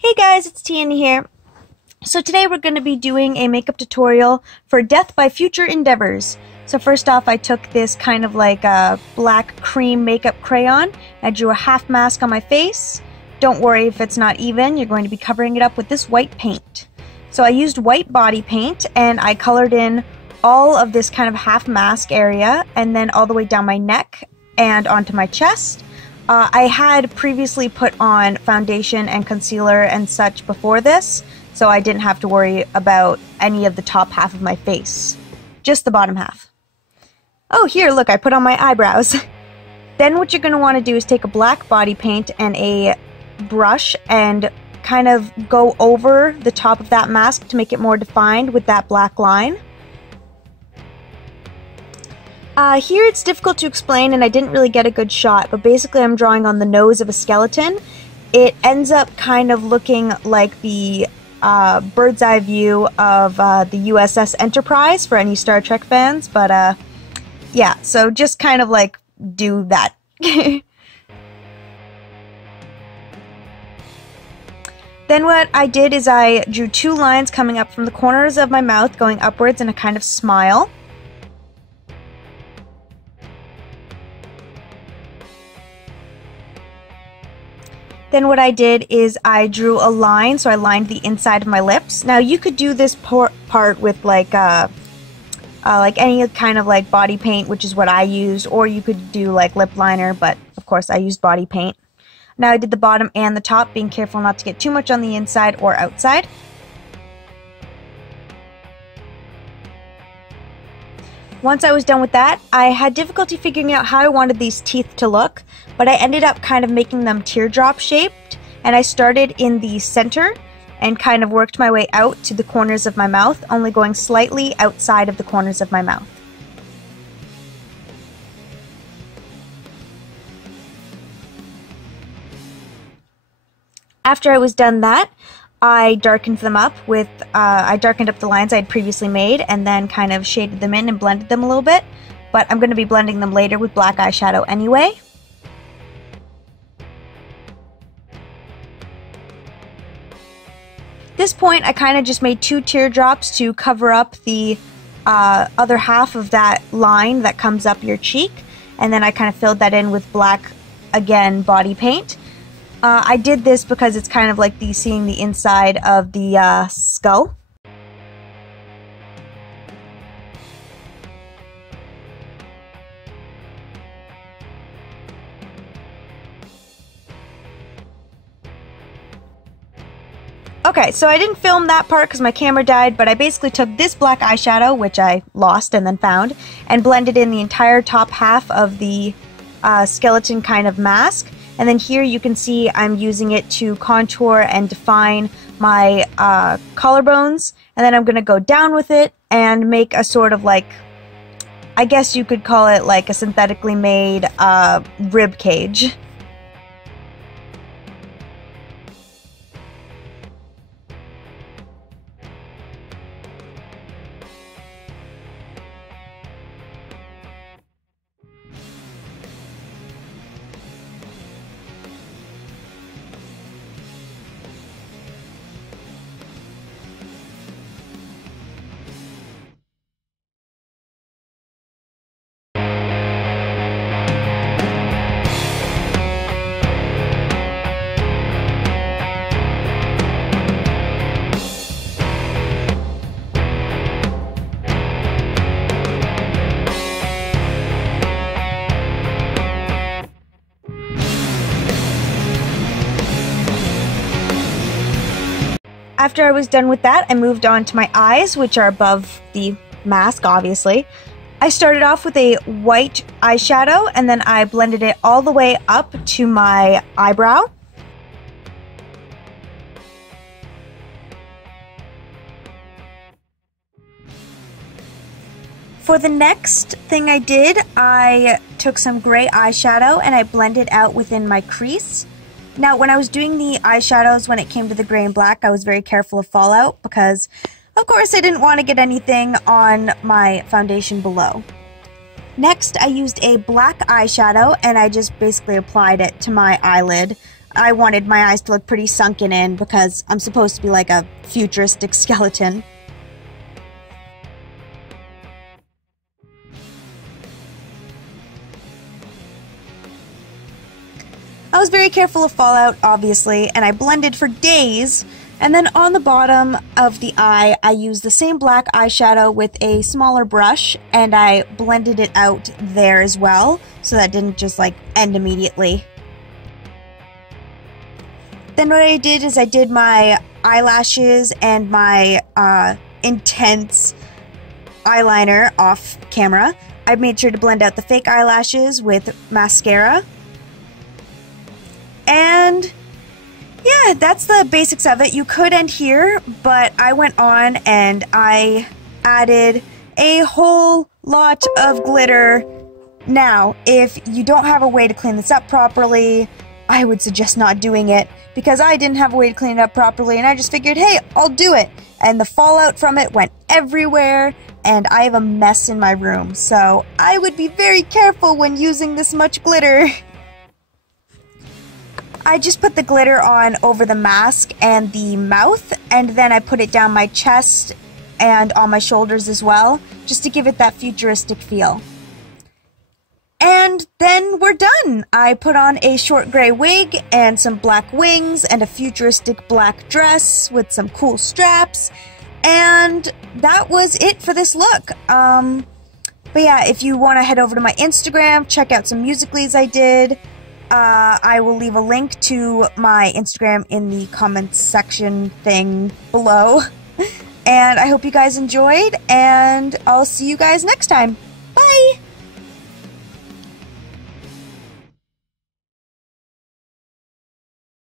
Hey guys, it's Tian here. So today we're going to be doing a makeup tutorial for Death by Future Endeavours. So first off, I took this kind of like a black cream makeup crayon. I drew a half mask on my face. Don't worry if it's not even, you're going to be covering it up with this white paint. So I used white body paint and I colored in all of this kind of half mask area and then all the way down my neck and onto my chest. I had previously put on foundation and concealer and such before this, so I didn't have to worry about any of the top half of my face. Just the bottom half. Oh, here, look, I put on my eyebrows. Then what you're going to want to do is take a black body paint and a brush and kind of go over the top of that mask to make it more defined with that black line. Here it's difficult to explain and I didn't really get a good shot, but basically I'm drawing on the nose of a skeleton. It ends up kind of looking like the bird's eye view of the USS Enterprise for any Star Trek fans, but yeah, so just kind of like do that. Then what I did is I drew two lines coming up from the corners of my mouth going upwards in a kind of smile. Then what I did is I drew a line, so I lined the inside of my lips. Now you could do this part with like any kind of like body paint, which is what I used, or you could do like lip liner, but of course I used body paint. Now I did the bottom and the top, being careful not to get too much on the inside or outside. Once I was done with that, I had difficulty figuring out how I wanted these teeth to look, but I ended up kind of making them teardrop shaped, and I started in the center and kind of worked my way out to the corners of my mouth, only going slightly outside of the corners of my mouth. After I was done that, I darkened them up with, I darkened up the lines I had previously made and then kind of shaded them in and blended them a little bit, but I'm going to be blending them later with black eyeshadow anyway. At this point, I kind of just made two teardrops to cover up the other half of that line that comes up your cheek, and then I kind of filled that in with black, again, body paint. I did this because it's kind of like seeing the inside of the skull. Okay, so I didn't film that part because my camera died, but I basically took this black eyeshadow, which I lost and then found, and blended in the entire top half of the skeleton kind of mask. And then here you can see I'm using it to contour and define my collarbones. And then I'm going to go down with it and make a sort of like, I guess you could call it like a synthetically made rib cage. After I was done with that, I moved on to my eyes, which are above the mask, obviously. I started off with a white eyeshadow, and then I blended it all the way up to my eyebrow. For the next thing I did, I took some gray eyeshadow and I blended out within my crease. Now, when I was doing the eyeshadows, when it came to the gray and black, I was very careful of fallout because, of course, I didn't want to get anything on my foundation below. Next, I used a black eyeshadow and I just basically applied it to my eyelid I wanted my eyes to look pretty sunken in because I'm supposed to be like a futuristic skeleton. I was very careful of fallout, obviously, and I blended for days, and then on the bottom of the eye, I used the same black eyeshadow with a smaller brush, and I blended it out there as well, so that didn't just like end immediately. Then what I did is I did my eyelashes and my intense eyeliner off camera. I made sure to blend out the fake eyelashes with mascara. And yeah, that's the basics of it. You could end here, but I went on and I added a whole lot of glitter. Now, if you don't have a way to clean this up properly, I would suggest not doing it, because I didn't have a way to clean it up properly, and I just figured, hey, I'll do it. And the fallout from it went everywhere, and I have a mess in my room, so I would be very careful when using this much glitter. I just put the glitter on over the mask and the mouth, and then I put it down my chest and on my shoulders as well, just to give it that futuristic feel. And then we're done! I put on a short gray wig and some black wings and a futuristic black dress with some cool straps, and that was it for this look. But yeah, if you want to head over to my Instagram, check out some Musical.lys I did. I will leave a link to my Instagram in the comments section thing below. And I hope you guys enjoyed, and I'll see you guys next time.